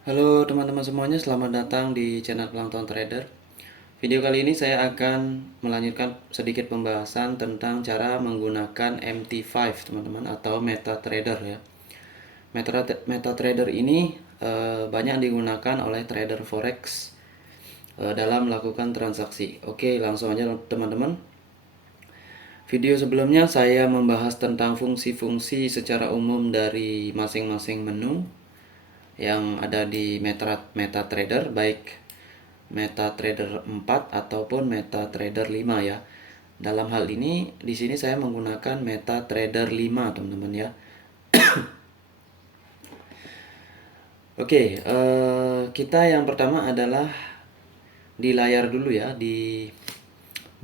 Halo teman-teman semuanya, selamat datang di channel Plankton Trader. Video kali ini saya akan melanjutkan sedikit pembahasan tentang cara menggunakan MT5 teman-teman, atau MetaTrader ya. MetaTrader ini banyak digunakan oleh trader forex dalam melakukan transaksi. Oke, langsung aja teman-teman. Video sebelumnya saya membahas tentang fungsi-fungsi secara umum dari masing-masing menu yang ada di MetaTrader, baik MetaTrader 4 ataupun MetaTrader 5 ya. Dalam hal ini di sini saya menggunakan MetaTrader 5 teman-teman ya. Oke, kita yang pertama adalah di layar dulu ya, di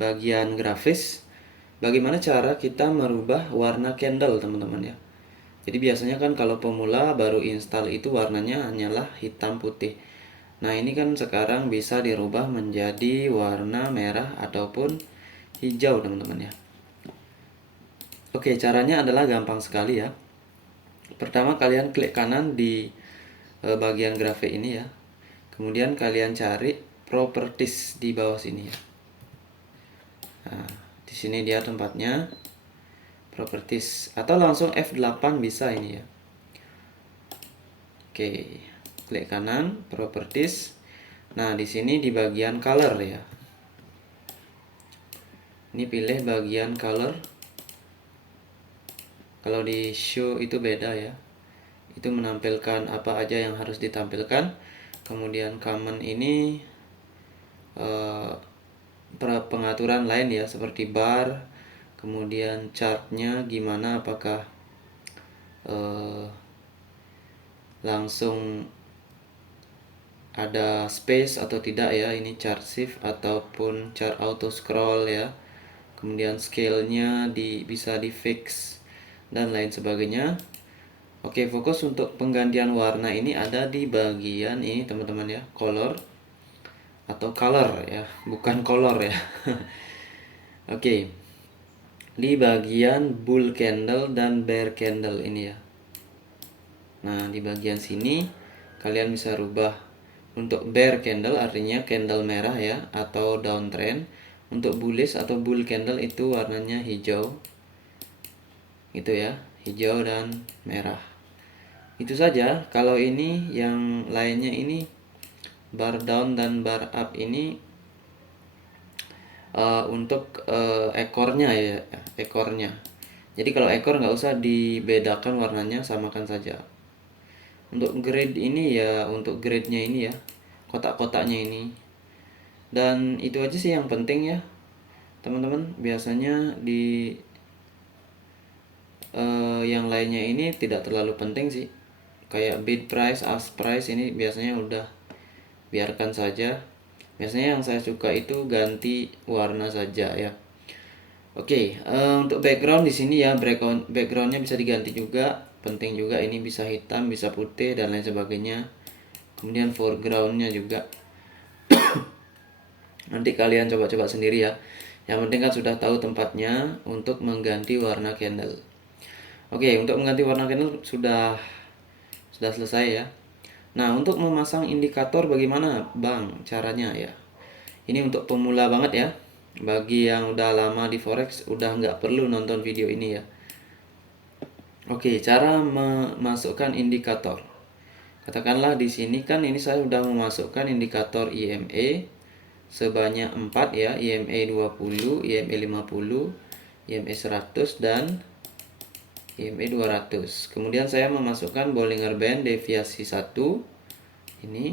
bagian grafis. Bagaimana cara kita merubah warna candle teman-teman ya. Jadi biasanya kan kalau pemula baru install itu warnanya hanyalah hitam putih. Nah ini kan sekarang bisa dirubah menjadi warna merah ataupun hijau teman-teman ya. Oke, caranya adalah gampang sekali ya. Pertama kalian klik kanan di bagian grafik ini ya. Kemudian kalian cari properties di bawah sini ya. Nah, di sini dia tempatnya, properties, atau langsung F8 bisa ini ya. Oke, klik kanan, properties. Nah, di sini di bagian color ya. Ini pilih bagian color. Kalau di show itu beda ya. Itu menampilkan apa aja yang harus ditampilkan. Kemudian common ini pengaturan lain ya, seperti bar. Kemudian chartnya gimana, apakah langsung ada space atau tidak ya. Ini chart shift ataupun chart auto scroll ya. Kemudian scale-nya bisa di fix dan lain sebagainya. Oke, fokus untuk penggantian warna ini ada di bagian ini teman-teman ya, color atau color ya, bukan color ya. Oke, di bagian bull candle dan bear candle ini ya. Nah, di bagian sini kalian bisa rubah. Untuk bear candle artinya candle merah ya, atau downtrend. Untuk bullish atau bull candle itu warnanya hijau. Gitu ya, hijau dan merah. Itu saja. Kalau ini yang lainnya ini bar down dan bar up ini untuk ekornya ya, ekornya. Jadi kalau ekor nggak usah dibedakan warnanya, samakan saja. Untuk grade ini ya, untuk grade-nya ini ya, kotak-kotaknya ini. Dan itu aja sih yang penting ya teman-teman. Biasanya di yang lainnya ini tidak terlalu penting sih, kayak bid price, ask price, ini biasanya udah biarkan saja. Biasanya yang saya suka itu ganti warna saja ya. Oke, untuk background di sini ya, backgroundnya bisa diganti juga, penting juga, ini bisa hitam, bisa putih dan lain sebagainya. Kemudian foregroundnya juga nanti kalian coba-coba sendiri ya. Yang penting kan sudah tahu tempatnya untuk mengganti warna candle. Oke, untuk mengganti warna candle sudah selesai ya. Nah, untuk memasang indikator bagaimana Bang caranya ya? Ini untuk pemula banget ya. Bagi yang udah lama di forex udah nggak perlu nonton video ini ya. Oke, cara memasukkan indikator. Katakanlah di sini kan ini saya sudah memasukkan indikator IMA sebanyak 4 ya, IMA 20, IMA 50, IMA 100 dan IMA 200. Kemudian saya memasukkan Bollinger Band deviasi 1 ini.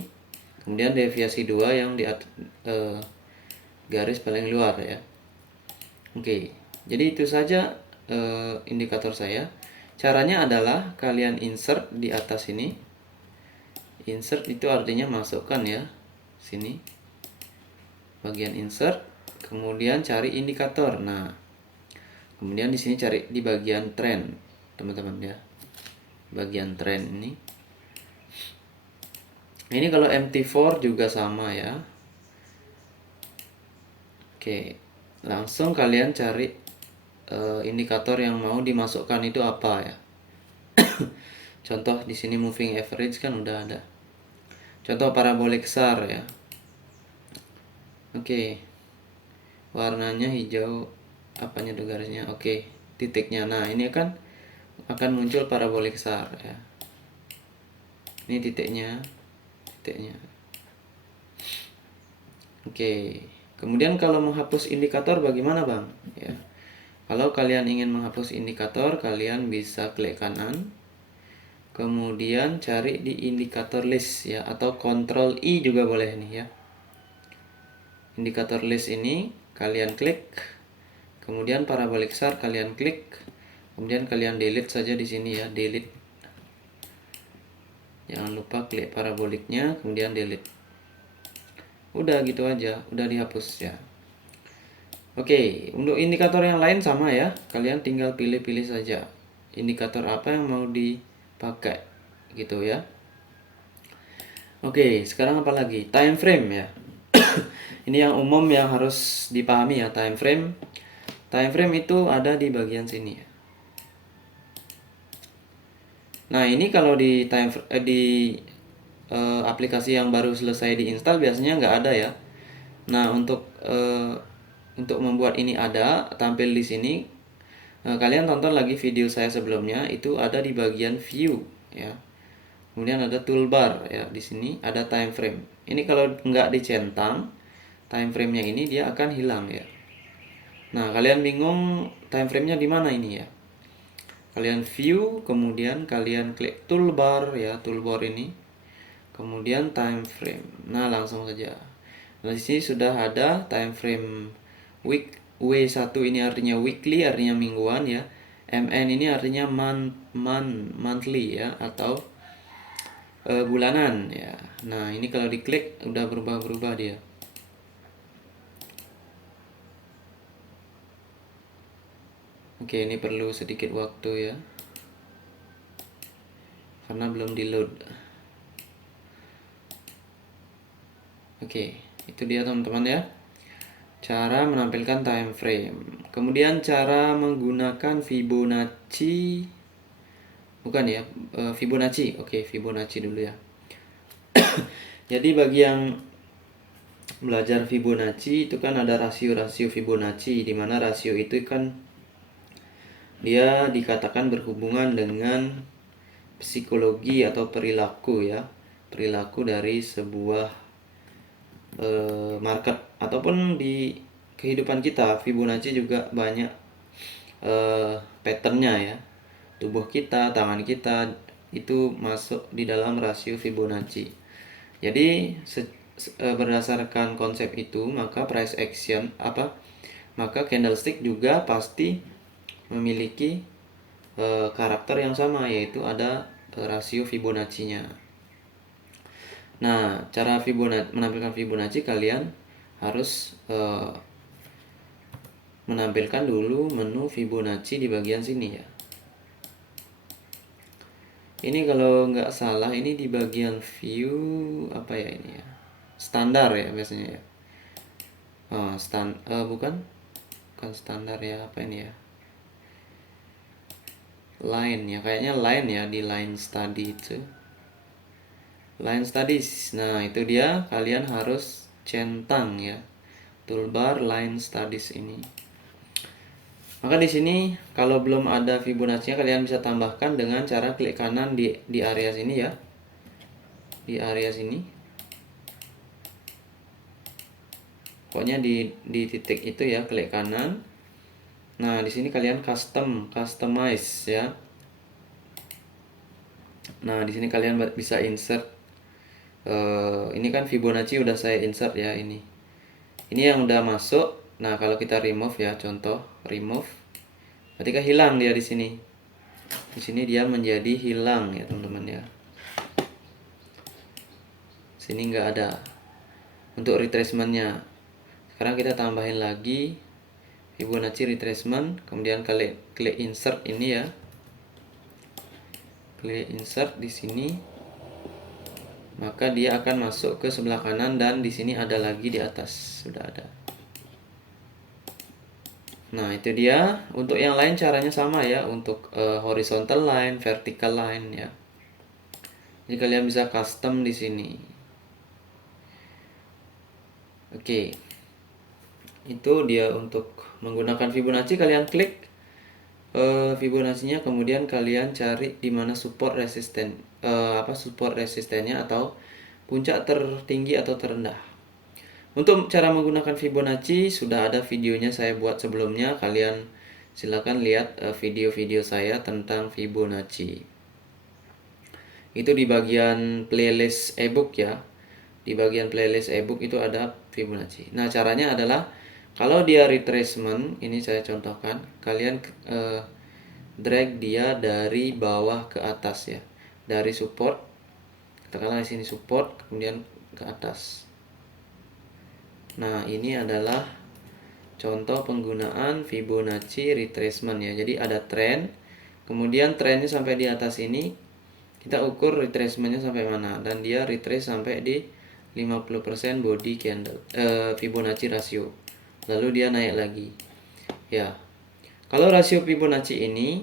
Kemudian deviasi 2 yang di garis paling luar ya. Oke, jadi itu saja indikator saya. Caranya adalah kalian insert di atas ini. Insert itu artinya masukkan ya, sini bagian insert, kemudian cari indikator. Nah, kemudian di sini cari di bagian trend teman-teman ya, bagian trend ini kalau MT4 juga sama ya. Oke, langsung kalian cari indikator yang mau dimasukkan itu apa ya. Contoh di sini moving average kan udah ada. Contoh parabolik SAR ya. Oke. Warnanya hijau, apanya tuh garisnya? Oke, titiknya. Nah, ini akan muncul parabolik SAR ya. Ini titiknya. Oke. Kemudian kalau menghapus indikator bagaimana, Bang? Ya. Kalau kalian ingin menghapus indikator, kalian bisa klik kanan. Kemudian cari di indikator list ya, atau Ctrl I juga boleh nih ya. Indikator list ini kalian klik. Kemudian parabolik SAR kalian klik. Kemudian kalian delete saja di sini ya, delete. Jangan lupa klik paraboliknya, kemudian delete. Udah gitu aja, udah dihapus ya. Oke, untuk indikator yang lain sama ya. Kalian tinggal pilih-pilih saja indikator apa yang mau dipakai gitu ya. Oke, sekarang apa lagi? Time frame ya. Ini yang umum yang harus dipahami ya, time frame. Time frame itu ada di bagian sini ya. Nah, ini kalau di aplikasi yang baru selesai diinstal biasanya nggak ada ya. Nah, untuk membuat ini ada tampil di sini, kalian tonton lagi video saya sebelumnya, itu ada di bagian view ya. Kemudian ada toolbar ya, di sini ada time frame. Ini kalau nggak dicentang time frame-nya ini, dia akan hilang ya. Nah, kalian bingung time frame-nya di mana ini ya. Kalian view, kemudian kalian klik toolbar ya, toolbar ini. Kemudian time frame. Nah, langsung saja. Nah, di sini sudah ada time frame week. W1 ini artinya weekly, artinya mingguan ya. MN ini artinya monthly ya, atau bulanan ya. Nah, ini kalau diklik udah berubah-berubah dia. Oke, ini perlu sedikit waktu ya, karena belum di load. Oke, itu dia teman-teman ya, cara menampilkan time frame. Kemudian cara menggunakan Fibonacci, bukan ya, Fibonacci. Oke, Fibonacci dulu ya. Jadi bagi yang belajar Fibonacci itu kan ada rasio-rasio Fibonacci, di mana rasio itu kan dia dikatakan berhubungan dengan psikologi atau perilaku ya, perilaku dari sebuah market ataupun di kehidupan kita. Fibonacci juga banyak patternnya ya, tubuh kita, tangan kita itu masuk di dalam rasio Fibonacci. Jadi berdasarkan konsep itu, maka price action maka candlestick juga pasti memiliki karakter yang sama, yaitu ada rasio Fibonacci-nya. Nah, cara menampilkan Fibonacci, kalian harus menampilkan dulu menu Fibonacci di bagian sini ya. Ini kalau nggak salah ini di bagian view apa ya ini ya, standar ya biasanya ya. Bukan standar ya, apa ini ya, line ya, kayaknya line ya, di line study itu, line studies. Nah, itu dia, kalian harus centang ya, toolbar line studies ini. Maka di sini kalau belum ada Fibonacci-nya, kalian bisa tambahkan dengan cara klik kanan di area sini ya, di area sini, pokoknya di titik itu ya, klik kanan. Nah, di sini kalian customize ya. Nah, di sini kalian bisa insert. Ini kan Fibonacci udah saya insert ya, ini yang udah masuk. Nah, kalau kita remove ya, contoh remove, ketika hilang dia di sini. Di sini dia menjadi hilang ya, teman-teman ya. Sini nggak ada. Untuk retracement-nya, sekarang kita tambahin lagi Fibonacci retracement, kemudian klik insert ini ya. Klik insert di sini. Maka dia akan masuk ke sebelah kanan, dan di sini ada lagi di atas, sudah ada. Nah, itu dia. Untuk yang lain caranya sama ya, untuk horizontal line, vertical line ya. Jadi kalian bisa custom di sini. Oke, itu dia untuk menggunakan Fibonacci. Kalian klik Fibonacci-nya, kemudian kalian cari di mana support resisten, support resistennya atau puncak tertinggi atau terendah. Untuk cara menggunakan Fibonacci sudah ada videonya saya buat sebelumnya. Kalian silakan lihat video-video saya tentang Fibonacci. Itu di bagian playlist ebook ya. Di bagian playlist ebook itu ada Fibonacci. Nah, caranya adalah kalau dia retracement, ini saya contohkan, kalian drag dia dari bawah ke atas ya. Dari support, katakanlah di sini support, kemudian ke atas. Nah, ini adalah contoh penggunaan Fibonacci retracement ya. Jadi ada trend, kemudian trendnya sampai di atas ini, kita ukur retracementnya sampai mana, dan dia retrace sampai di 50% body candle Fibonacci rasio. Lalu dia naik lagi. Ya. Kalau rasio Fibonacci ini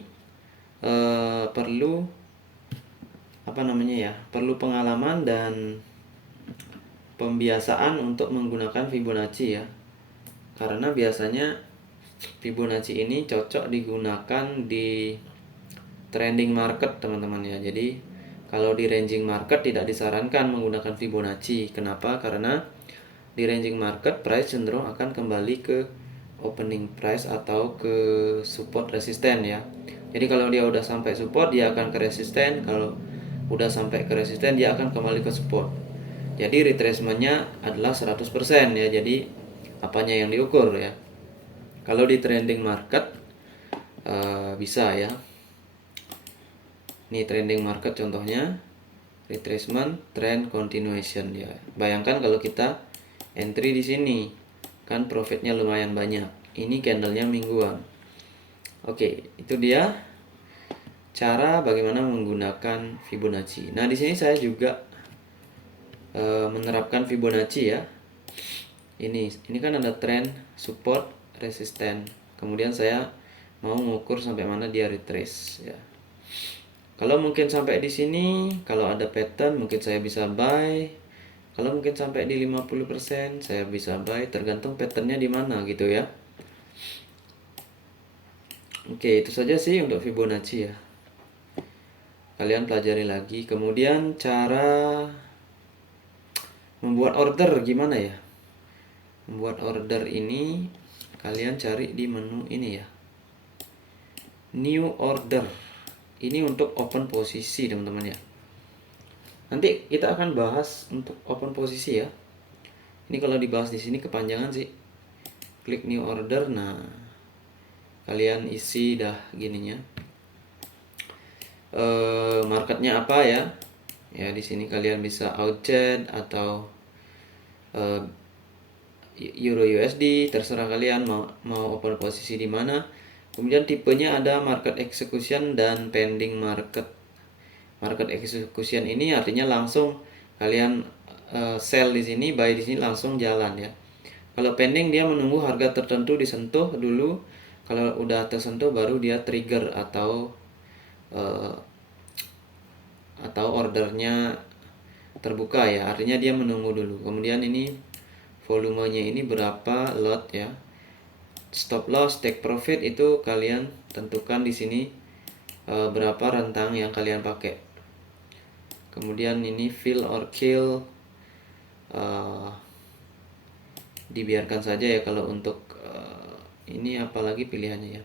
perlu Perlu pengalaman dan pembiasaan untuk menggunakan Fibonacci ya. Karena biasanya Fibonacci ini cocok digunakan di trending market teman-teman ya. Jadi kalau di ranging market tidak disarankan menggunakan Fibonacci. Kenapa? Karena di ranging market price cenderung akan kembali ke opening price atau ke support resisten ya. Jadi kalau dia udah sampai support dia akan ke resisten, kalau udah sampai ke resisten dia akan kembali ke support. Jadi retracementnya adalah 100% ya. Jadi apanya yang diukur ya. Kalau di trending market bisa ya. Ini trending market contohnya, retracement, trend continuation ya. Bayangkan kalau kita entry di sini, kan profitnya lumayan banyak. Ini candlenya mingguan. Oke, itu dia cara bagaimana menggunakan Fibonacci. Nah, di sini saya juga menerapkan Fibonacci ya. Ini kan ada trend, support, resisten. Kemudian saya mau mengukur sampai mana dia retrace ya. Kalau mungkin sampai di sini, kalau ada pattern mungkin saya bisa buy. Kalau mungkin sampai di 50% saya bisa buy, tergantung patternnya di mana gitu ya. Oke, itu saja sih untuk Fibonacci ya. Kalian pelajari lagi. Kemudian cara membuat order gimana ya? Membuat order ini kalian cari di menu ini ya. New order. Ini untuk open posisi teman-teman ya. Nanti kita akan bahas untuk open posisi ya. Ini kalau dibahas di sini kepanjangan sih. Klik new order. Nah, kalian isi dah gininya. Marketnya apa ya? Ya di sini kalian bisa outchat atau Euro USD, terserah kalian mau open posisi di mana. Kemudian tipenya ada market execution dan pending market. Market execution ini artinya langsung kalian sell di sini, buy di sini langsung jalan ya. Kalau pending dia menunggu harga tertentu disentuh dulu. Kalau udah tersentuh baru dia trigger atau ordernya terbuka ya. Artinya dia menunggu dulu. Kemudian ini volumenya ini berapa lot ya. Stop loss, take profit itu kalian tentukan di sini berapa rentang yang kalian pakai. Kemudian ini fill or kill dibiarkan saja ya kalau untuk ini apalagi pilihannya ya.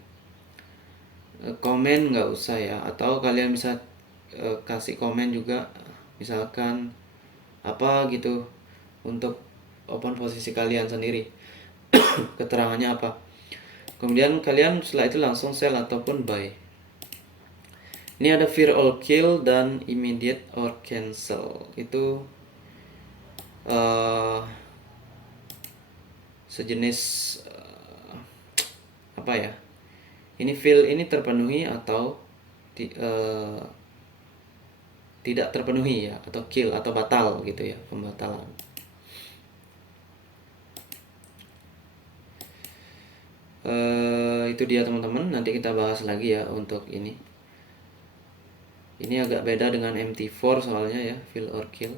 Komen nggak usah ya, atau kalian bisa kasih komen juga misalkan apa gitu untuk open posisi kalian sendiri. Keterangannya apa. Kemudian kalian setelah itu langsung sell ataupun buy. Ini ada fear or kill dan immediate or cancel. Itu sejenis apa ya? Ini fill ini terpenuhi atau tidak terpenuhi ya, atau kill atau batal gitu ya, pembatalan. Itu dia teman-teman, nanti kita bahas lagi ya untuk ini. Ini agak beda dengan MT4 soalnya ya, fill or kill.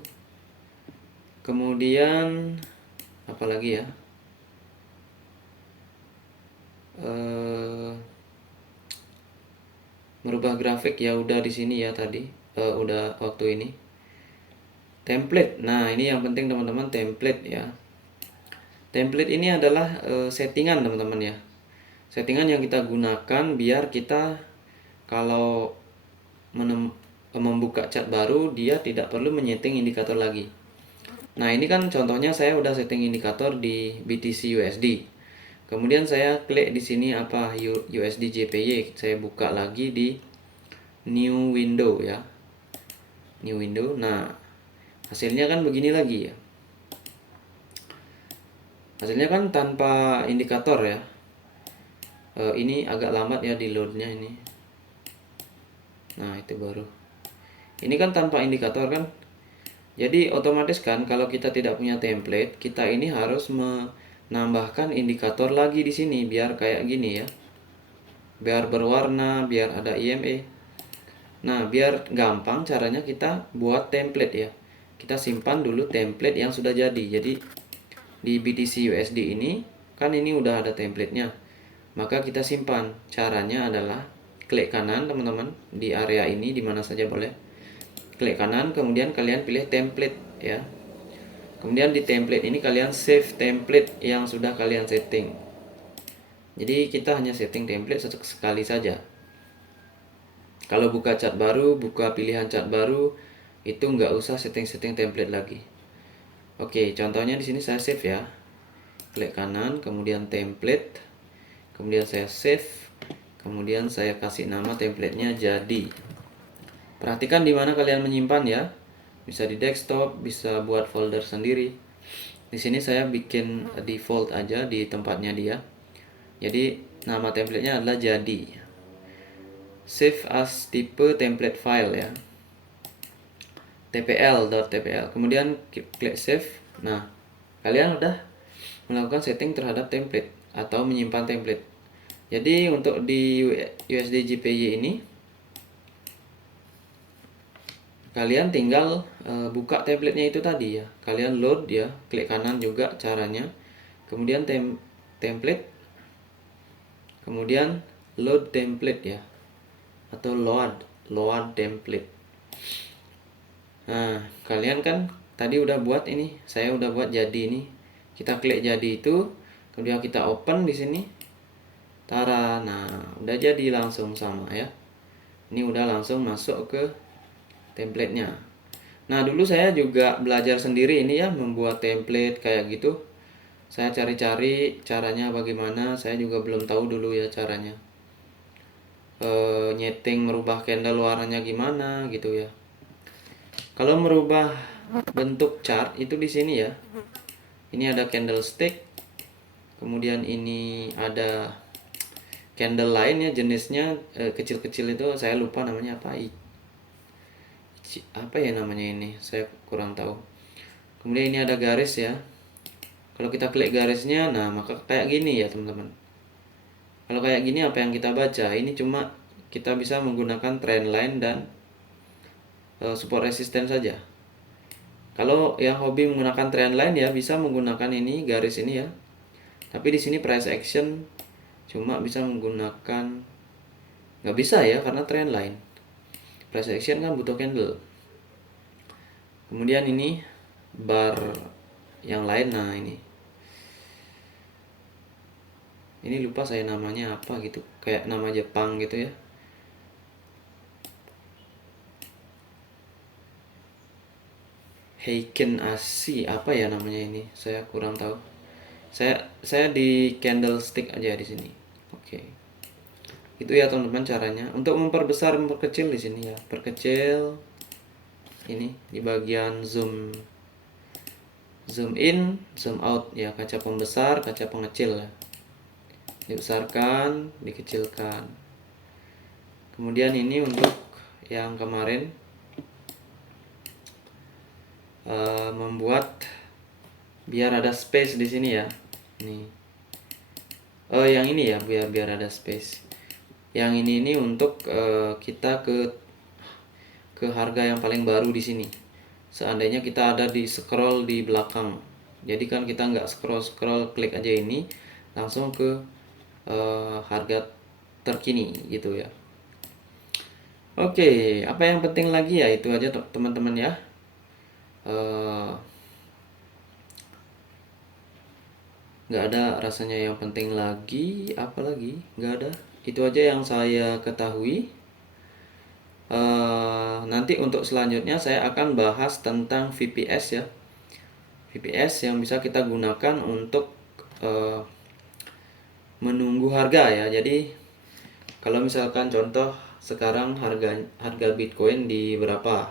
Kemudian apalagi ya, eh, merubah grafik ya udah di sini ya tadi, udah waktu ini. Template, nah ini yang penting teman-teman, template ya. Template ini adalah settingan teman-teman ya, settingan yang kita gunakan biar kita kalau membuka chat baru dia tidak perlu menyeting indikator lagi. Nah ini kan contohnya saya udah setting indikator di BTC USD. Kemudian saya klik di sini apa USD JPY, saya buka lagi di new window ya, new window. Nah hasilnya kan begini lagi ya, hasilnya kan tanpa indikator ya. Ini agak lambat ya di loadnya ini. Nah itu baru, ini kan tanpa indikator kan. Jadi otomatis kan kalau kita tidak punya template, kita ini harus menambahkan indikator lagi di sini biar kayak gini ya. Biar berwarna, biar ada IME. Nah, biar gampang caranya kita buat template ya. Kita simpan dulu template yang sudah jadi. Jadi di BTC USD ini kan ini udah ada templatenya. Maka kita simpan. Caranya adalah klik kanan teman-teman di area ini, di mana saja boleh. Klik kanan, kemudian kalian pilih template ya. Kemudian di template ini kalian save template yang sudah kalian setting. Jadi kita hanya setting template sekali saja. Kalau buka cat baru, buka pilihan cat baru, itu nggak usah setting-setting template lagi. Oke, contohnya di sini saya save ya. Klik kanan, kemudian template, kemudian saya save, kemudian saya kasih nama templatenya jadi. Perhatikan di mana kalian menyimpan ya. Bisa di desktop, bisa buat folder sendiri. Di sini saya bikin default aja di tempatnya dia. Jadi nama templatenya adalah jadi. Save as tipe template file ya, tpl.tpl. Kemudian klik save. Nah, kalian udah melakukan setting terhadap template atau menyimpan template. Jadi untuk di USD JPY ini kalian tinggal buka templatenya itu tadi ya. Kalian load ya, klik kanan juga caranya. Kemudian template, kemudian load template ya, atau load template. Nah, kalian kan tadi udah buat ini, saya udah buat jadi ini. Kita klik jadi itu, kemudian kita open di sini. Tara, nah udah jadi langsung sama ya. Ini udah langsung masuk ke templatenya. Nah dulu saya juga belajar sendiri ini ya, membuat template kayak gitu. Saya cari-cari caranya bagaimana, saya juga belum tahu dulu ya caranya. Nyeting merubah candle warnanya gimana gitu ya. Kalau merubah bentuk chart itu di sini ya. Ini ada candlestick. Kemudian ini ada candle lain ya, jenisnya kecil-kecil itu saya lupa namanya apa. Apa ya namanya ini? Saya kurang tahu. Kemudian ini ada garis ya. Kalau kita klik garisnya, nah maka kayak gini ya teman-teman. Kalau kayak gini apa yang kita baca? Ini cuma kita bisa menggunakan trend line dan support resistance saja. Kalau yang hobi menggunakan trend line ya bisa menggunakan ini garis ini ya. Tapi di sini price action cuma bisa menggunakan, nggak bisa ya karena trend line. Price action kan butuh candle. Kemudian ini bar yang lain, nah ini lupa saya namanya apa gitu, kayak nama Jepang gitu ya. Heiken Ashi apa ya namanya ini, saya kurang tahu. Saya di candlestick aja di sini. Oke. Itu ya teman-teman caranya. Untuk memperbesar, memperkecil di sini ya. Perkecil ini di bagian zoom in, zoom out ya, kaca pembesar, kaca pengecil ya. Dibesarkan, dikecilkan. Kemudian ini untuk yang kemarin membuat biar ada space di sini ya. Nih. Yang ini ya, biar ada space. Yang ini untuk kita ke harga yang paling baru di sini. Seandainya kita ada di scroll di belakang Jadi kan kita nggak scroll klik aja ini, langsung ke harga terkini gitu ya. Oke, apa yang penting lagi ya itu aja teman-teman ya. Eh, nggak ada rasanya yang penting lagi, apa lagi? Nggak ada. Itu aja yang saya ketahui. Nanti untuk selanjutnya saya akan bahas tentang VPS ya. VPS yang bisa kita gunakan untuk eh, menunggu harga ya. Jadi kalau misalkan contoh sekarang harga Bitcoin di berapa?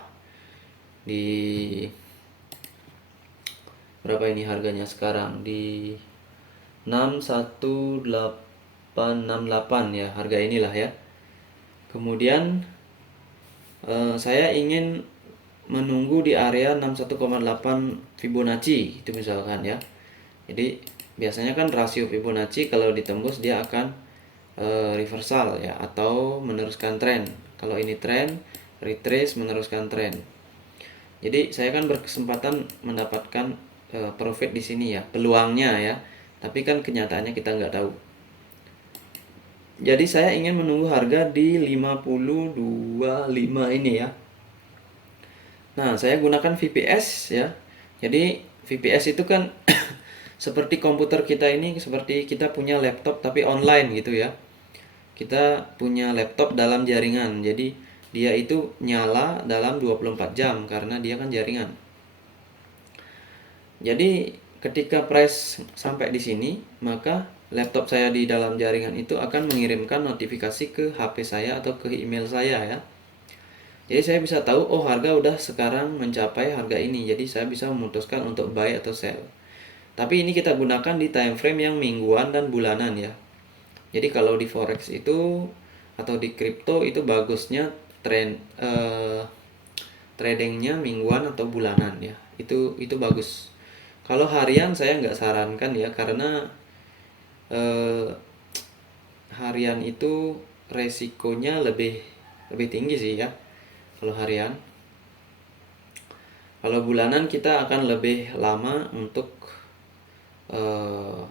Di berapa ini harganya sekarang? Di 61868 ya, harga inilah ya. Kemudian saya ingin menunggu di area 61,8 Fibonacci itu misalkan ya. Jadi biasanya kan rasio Fibonacci kalau ditembus dia akan reversal ya atau meneruskan tren. Kalau ini tren, retrace meneruskan tren. Jadi saya kan berkesempatan mendapatkan profit di sini ya, peluangnya ya. Tapi kan kenyataannya kita nggak tahu. Jadi saya ingin menunggu harga di 5025 ini ya. Nah, saya gunakan VPS ya. Jadi VPS itu kan seperti komputer kita ini, seperti kita punya laptop tapi online gitu ya. Kita punya laptop dalam jaringan. Jadi dia itu nyala dalam 24 jam karena dia kan jaringan. Jadi ketika price sampai di sini, maka laptop saya di dalam jaringan itu akan mengirimkan notifikasi ke HP saya atau ke email saya ya. Jadi saya bisa tahu oh harga udah sekarang mencapai harga ini. Jadi saya bisa memutuskan untuk buy atau sell. Tapi ini kita gunakan di time frame yang mingguan dan bulanan ya. Jadi kalau di forex itu atau di kripto itu bagusnya tradingnya mingguan atau bulanan ya. Itu bagus. Kalau harian saya nggak sarankan ya karena eh, harian itu resikonya lebih tinggi sih ya kalau harian. Kalau bulanan kita akan lebih lama untuk eh,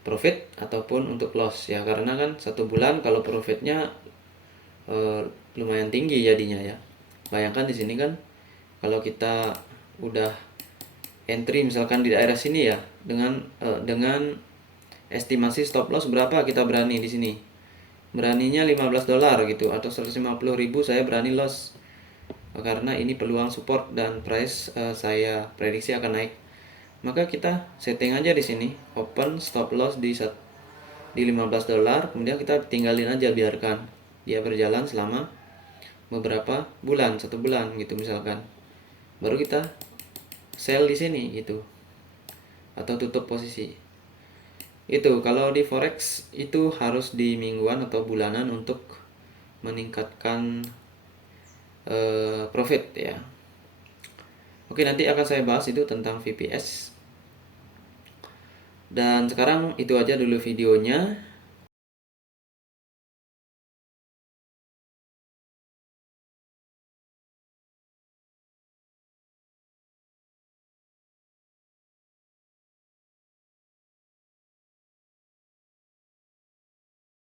profit ataupun untuk loss ya karena kan satu bulan kalau profitnya lumayan tinggi jadinya ya. Bayangkan di sini kan kalau kita udah entry misalkan di daerah sini ya dengan estimasi stop loss berapa kita berani di sini. Beraninya $15 gitu atau 150.000 saya berani loss karena ini peluang support dan price saya prediksi akan naik. Maka kita setting aja di sini open stop loss di $15, kemudian kita tinggalin aja biarkan dia berjalan selama beberapa bulan, 1 bulan gitu misalkan. Baru kita sell di sini gitu atau tutup posisi. Itu kalau di forex itu harus di mingguan atau bulanan untuk meningkatkan profit ya. Oke, nanti akan saya bahas itu tentang VPS. Dan sekarang itu aja dulu videonya.